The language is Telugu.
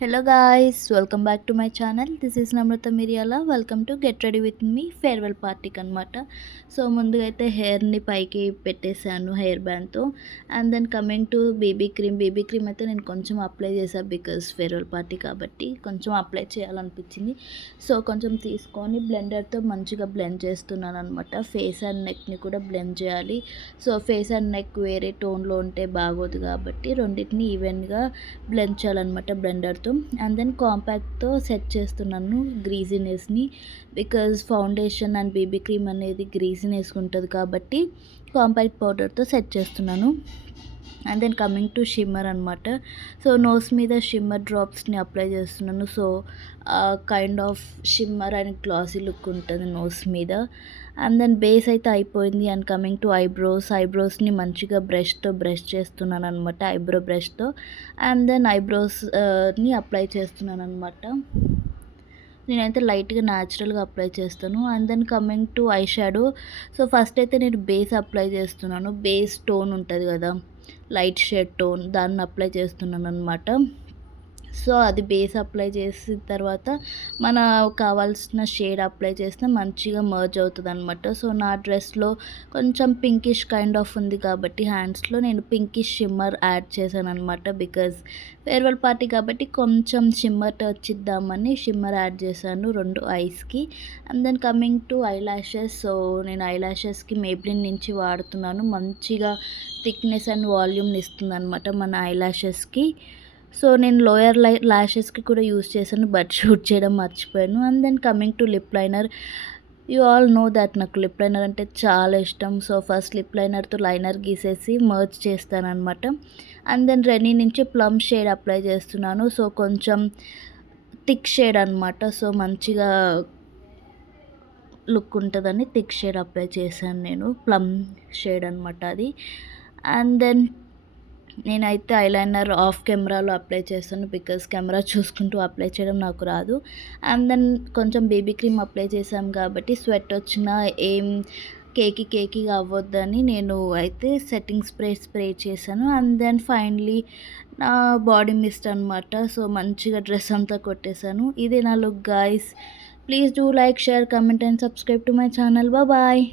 Hello guys, welcome back to my channel. This is Namrata Miriala. Welcome to Get Ready With Me farewell పార్టీకి అనమాట. సో ముందుగా అయితే హెయిర్ని పైకి పెట్టేశాను హెయిర్ బ్యాండ్తో. And then coming to baby cream అయితే నేను కొంచెం అప్లై చేశాను బికాస్ ఫేర్వెల్ పార్టీ కాబట్టి కొంచెం అప్లై చేయాలనిపించింది. సో కొంచెం తీసుకొని బ్లెండర్తో మంచిగా బ్లెండ్ చేస్తున్నాను అనమాట. ఫేస్ అండ్ నెక్ని కూడా బ్లెండ్ చేయాలి. సో ఫేస్ అండ్ నెక్ వేరే టోన్లో ఉంటే బాగోదు కాబట్టి రెండింటిని ఈవెన్గా బ్లెండ్ చేయాలన్నమాట బ్లెండర్తో. అండ్ దెన్ కాంపాక్ట్తో సెట్ చేస్తున్నాను గ్రీజీనెస్ని. Because foundation and baby cream అనేది గ్రీజీనెస్ ఉంటుంది కాబట్టి కాంపాక్ట్ పౌడర్తో సెట్ చేస్తున్నాను. And then coming to shimmer అనమాట. సో నోస్ మీద షిమ్మర్ డ్రాప్స్ని అప్లై చేస్తున్నాను. So kind of shimmer and glossy look ఉంటుంది నోస్ మీద. అండ్ దెన్ బేస్ అయితే అయిపోయింది. అండ్ కమింగ్ టు ఐబ్రోస్ని మంచిగా బ్రష్తో బ్రష్ చేస్తున్నాను అనమాట, ఐబ్రో బ్రష్తో. అండ్ దెన్ ఐబ్రోస్ని అప్లై చేస్తున్నాను అనమాట. నేనైతే లైట్గా న్యాచురల్గా అప్లై చేస్తాను. And then coming to eye shadow. So first అయితే నేను బేస్ అప్లై చేస్తున్నాను. బేస్ టోన్ ఉంటుంది కదా, లైట్ షేడ్ టోన్, దాన్ని అప్లై చేస్తున్నాను అనమాట. సో అది బేస్ అప్లై చేసిన తర్వాత మన కావాల్సిన షేడ్ అప్లై చేస్తే మంచిగా మర్జ్ అవుతుంది అనమాట. సో నా డ్రెస్లో కొంచెం పింకిష్ కైండ్ ఆఫ్ ఉంది కాబట్టి హ్యాండ్స్లో నేను పింకిష్ షిమ్మర్ యాడ్ చేశాను అనమాట. బికాజ్ ఫేర్వెల్ పార్టీ కాబట్టి కొంచెం షిమ్మర్ టచ్ ఇద్దామని షిమ్మర్ యాడ్ చేశాను 2 ఐస్కి. And then coming to eyelashes. So నేను ఐ ల్యాషెస్కి మేబ్లిన్ నుంచి వాడుతున్నాను. మంచిగా థిక్నెస్ అండ్ వాల్యూమ్ని ఇస్తుంది అనమాట మన ఐ ల్యాషెస్కి. సో నేను లోయర్ ల్యాషెస్కి కూడా యూస్ చేశాను, బట్ షూట్ చేయడం మర్చిపోయాను. And then coming to lip liner. You all know that నాకు లిప్ లైనర్ అంటే చాలా ఇష్టం. సో ఫస్ట్ లిప్ లైనర్తో లైనర్ గీసేసి మర్జ్ చేస్తానమాట. అండ్ దెన్ రెనీ నుంచి ప్లమ్ షేడ్ అప్లై చేస్తున్నాను. సో కొంచెం థిక్ షేడ్ అనమాట. సో మంచిగా లుక్ ఉంటుందని థిక్ షేడ్ అప్లై చేశాను నేను, ప్లమ్ షేడ్ అనమాట అది. అండ్ దెన్ నేనైతే ఐలైనర్ ఆఫ్ కెమెరాలో అప్లై చేస్తాను బికాజ్ కెమెరా చూసుకుంటూ అప్లై చేయడం నాకు రాదు. అండ్ దెన్ కొంచెం బేబీ క్రీమ్ అప్లై చేసాం కాబట్టి స్వెట్ వచ్చినా ఏం కేకీగా అవ్వద్దని నేను అయితే సెట్టింగ్ స్ప్రే చేశాను. అండ్ దెన్ ఫైనలీ నా బాడీ మిస్ట్ అనమాట. సో మంచిగా డ్రెస్ అంతా కొట్టేశాను. ఇదే నా look guys. Please do like, share, comment and subscribe to my channel. Bye.